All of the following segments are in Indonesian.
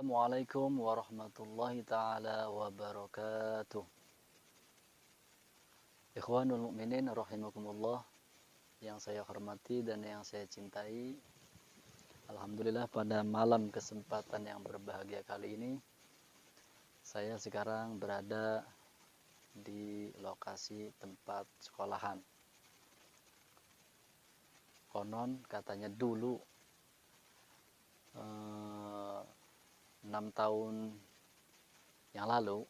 Assalamualaikum warahmatullahi taala wabarakatuh. Ikhwanul mukminin rahimakumullah, yang saya hormati dan yang saya cintai. Alhamdulillah pada malam kesempatan yang berbahagia kali ini saya sekarang berada di lokasi tempat sekolahan. Konon katanya dulu 6 tahun yang lalu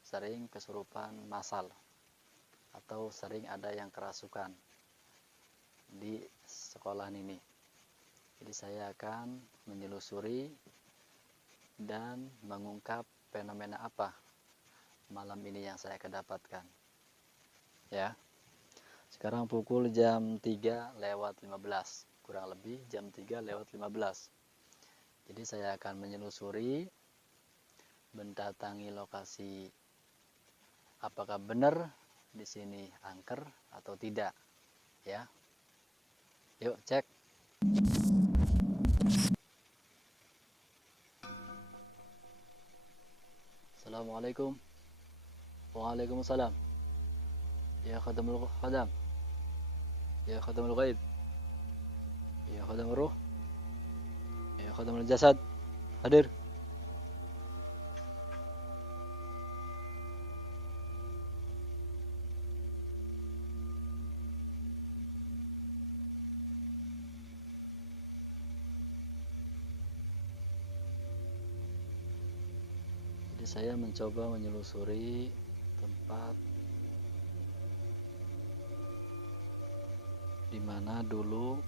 sering kesurupan massal atau sering ada yang kerasukan di sekolahan ini. Jadi saya akan menyelusuri dan mengungkap fenomena apa malam ini yang saya kedapatkan. Ya. Sekarang pukul jam 3:15, kurang lebih jam 3:15. Jadi saya akan menyelusuri, mendatangi lokasi apakah benar di sini angker atau tidak, ya. Yuk cek. Assalamualaikum. Waalaikumsalam. Ya khadamul khadam. Ya khadamul ghaib. Ya khadamul ruh. Ya khadamul jasad. Hadir. Jadi saya mencoba menyelusuri tempat di mana dulu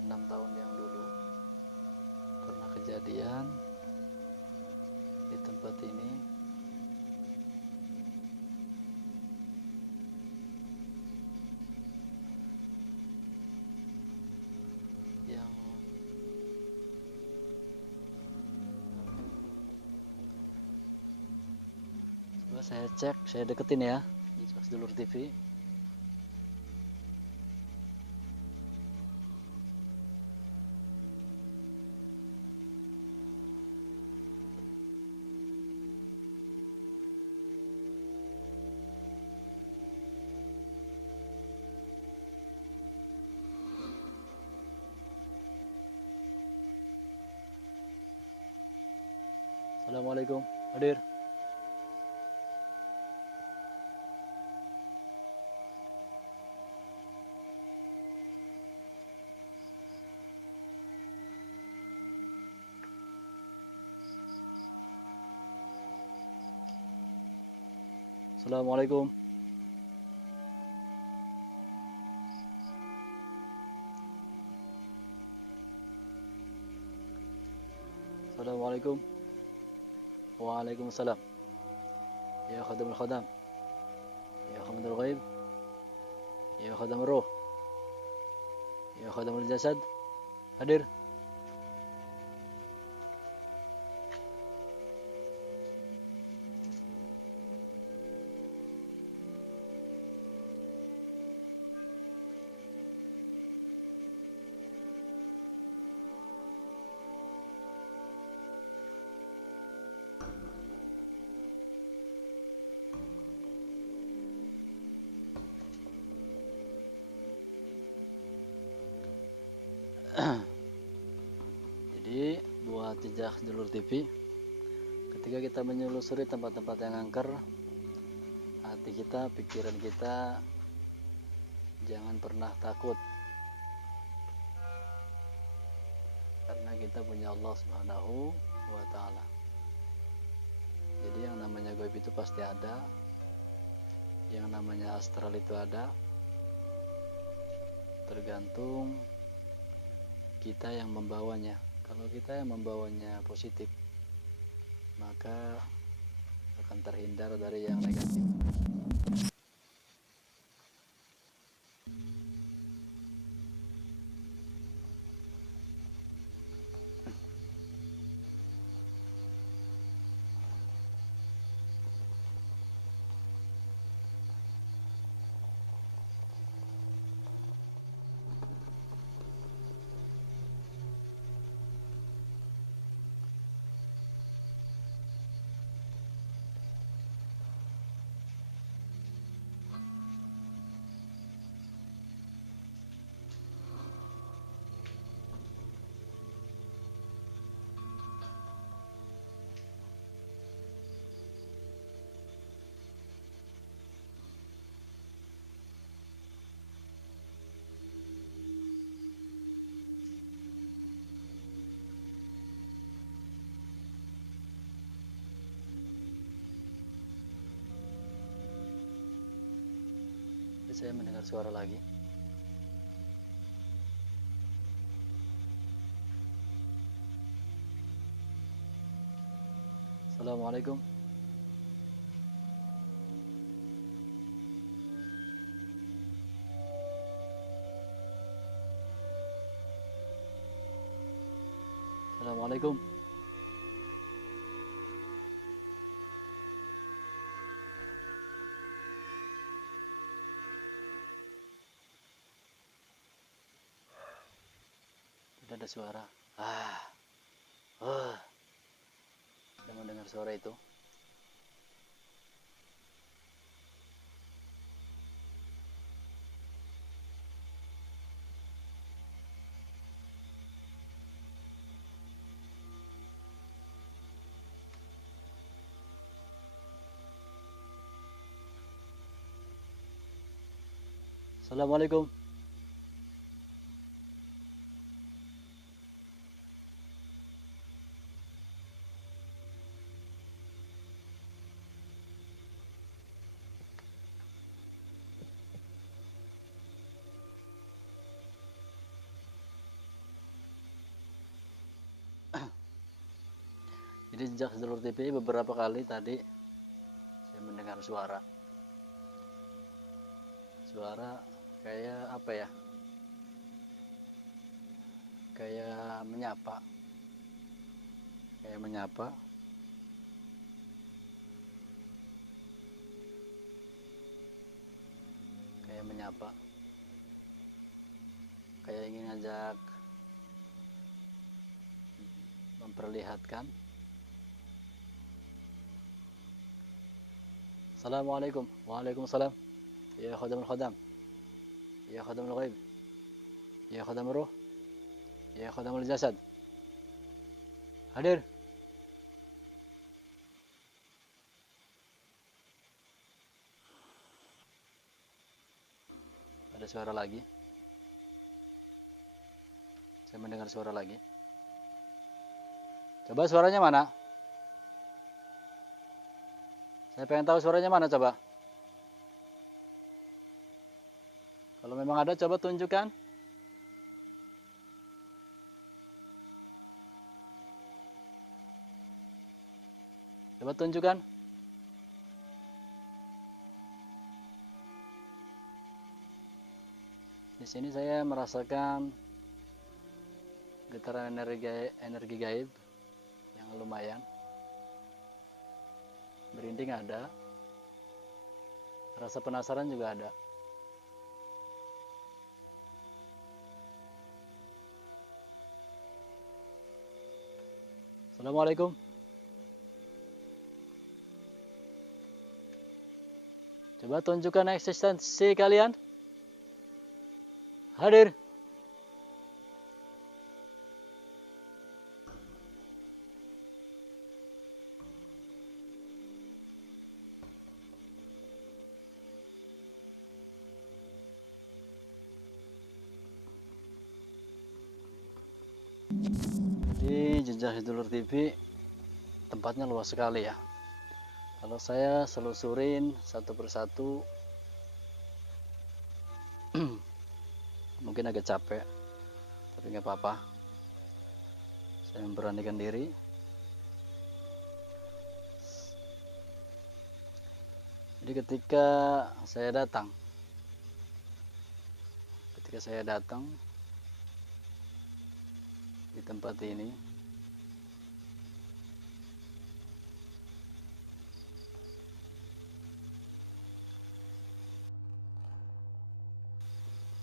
enam tahun yang dulu pernah kejadian di tempat ini. Yang coba saya cek, saya deketin ya di Dulur TV. Assalamualaikum. Hadir. Assalamualaikum. Assalamualaikum. Waalaikumsalam. Ya khadamul khadam. Ya khadamul ghaib. Ya khadamul ruh. Ya khadamul jasad. Hadir. Jadi buat jejak Dulur TV, ketika kita menyelusuri tempat-tempat yang angker, hati kita, pikiran kita jangan pernah takut, karena kita punya Allah Subhanahu wa Ta'ala. Jadi yang namanya gaib itu pasti ada, yang namanya astral itu ada, tergantung kita yang membawanya. Kalau kita yang membawanya positif, maka akan terhindar dari yang negatif. Saya mendengar suara lagi. Assalamualaikum. Assalamualaikum. Tidak ada suara. Saya mendengar suara itu. Assalamualaikum. Jadi sejak Sedulur TV beberapa kali tadi saya mendengar suara kayak apa ya, kayak menyapa kayak ingin ngajak memperlihatkan. Assalamualaikum. Waalaikumsalam. Ya khadamul khadam, ya khadamul ghaib, ya khadamul ruh, ya khadamul jasad. Hadir. Ada suara lagi. Saya mendengar suara lagi. Coba suaranya mana? Saya pengen tahu suaranya mana coba. Kalau memang ada coba tunjukkan. Coba tunjukkan. Di sini saya merasakan getaran energi gaib yang lumayan. Merinding ada. Rasa penasaran juga ada. Assalamualaikum. Coba tunjukkan eksistensi kalian. Hadir. Di Jejak Sedulur TV tempatnya luas sekali ya. Kalau saya selusurin satu persatu mungkin agak capek, tapi nggak apa-apa. Saya memberanikan diri. Jadi ketika saya datang di tempat ini,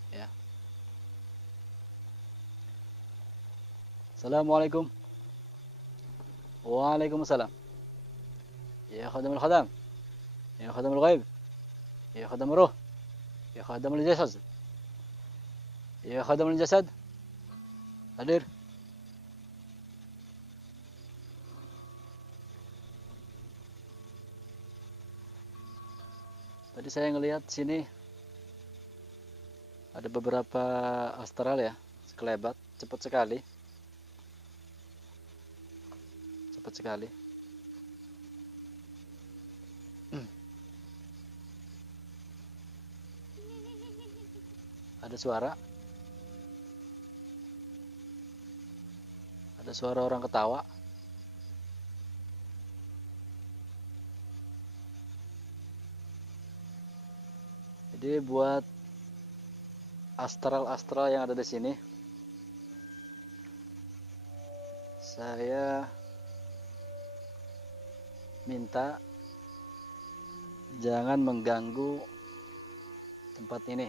ya. Assalamualaikum. Waalaikumsalam. Ya khadamul khadam, ya khadamul ghaib, ya khadamul ruh, ya khadamul jasad, ya khadamul jasad. Hadir. Tadi saya ngelihat sini ada beberapa astral ya, sekelebat, cepat sekali. Cepat sekali. Ada suara? Ada suara orang ketawa? Jadi buat astral-astral yang ada di sini, saya minta jangan mengganggu tempat ini.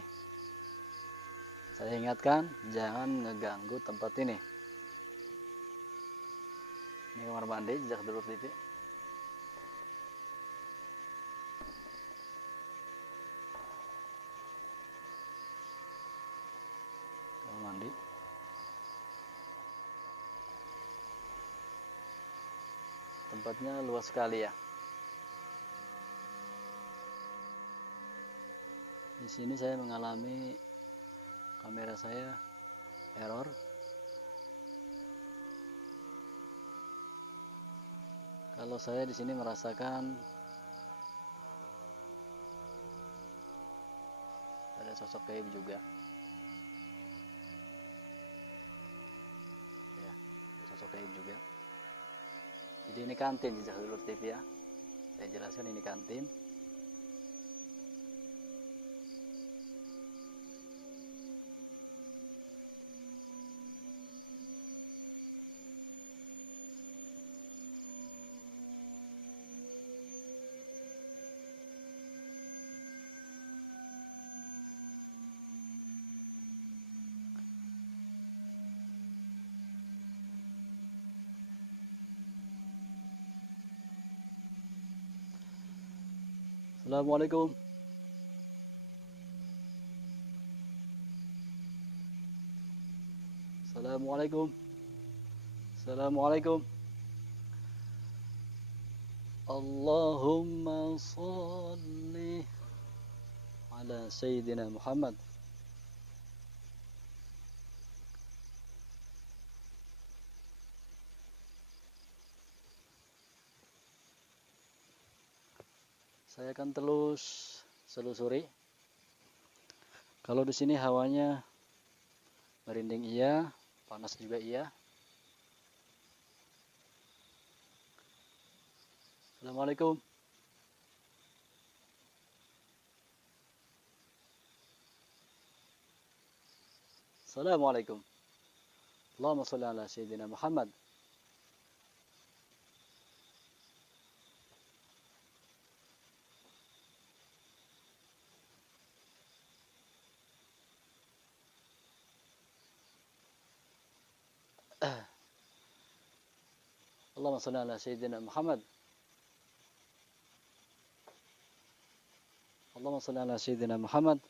Saya ingatkan, jangan ngeganggu tempat ini. Ini kamar mandi Jejak Dulur TV. Kamar mandi. Tempatnya luas sekali ya. Di sini saya mengalami kamera saya error. Kalau saya di sini merasakan ada sosok gaib juga. Ya, ada sosok gaib juga. Jadi ini kantin Jejak Dulur TV ya. Saya jelaskan ini kantin. Assalamualaikum. Assalamualaikum. Assalamualaikum. Allahumma sholli ala Sayyidina Muhammad. Saya akan terus selusuri. Kalau di sini hawanya merinding iya, panas juga iya. Assalamualaikum. Assalamualaikum. Allahumma sholli ala Sayyidina Muhammad. Allahumma sholli ala Sayyidina Muhammad. Allahumma sholli ala Sayyidina Muhammad.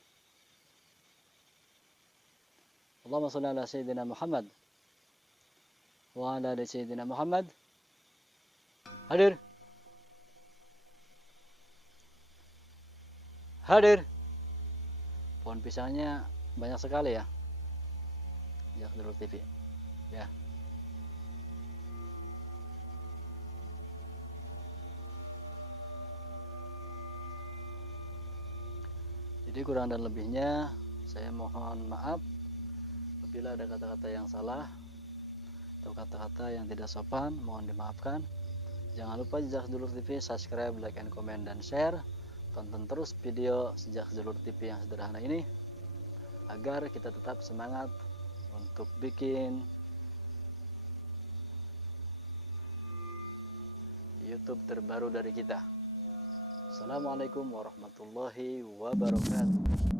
Allahumma sholli ala Sayyidina Muhammad. Wa ala ali Sayyidina Muhammad. Hadir. Hadir. Pohon pisangnya banyak sekali ya. Jejak Dulur TV. Ya. Jadi kurang dan lebihnya saya mohon maaf apabila ada kata-kata yang salah atau kata-kata yang tidak sopan, mohon dimaafkan. Jangan lupa Jejak Dulur TV subscribe, like, and comment, dan share. Tonton terus video Jejak Dulur TV yang sederhana ini agar kita tetap semangat untuk bikin YouTube terbaru dari kita. Assalamualaikum warahmatullahi wabarakatuh.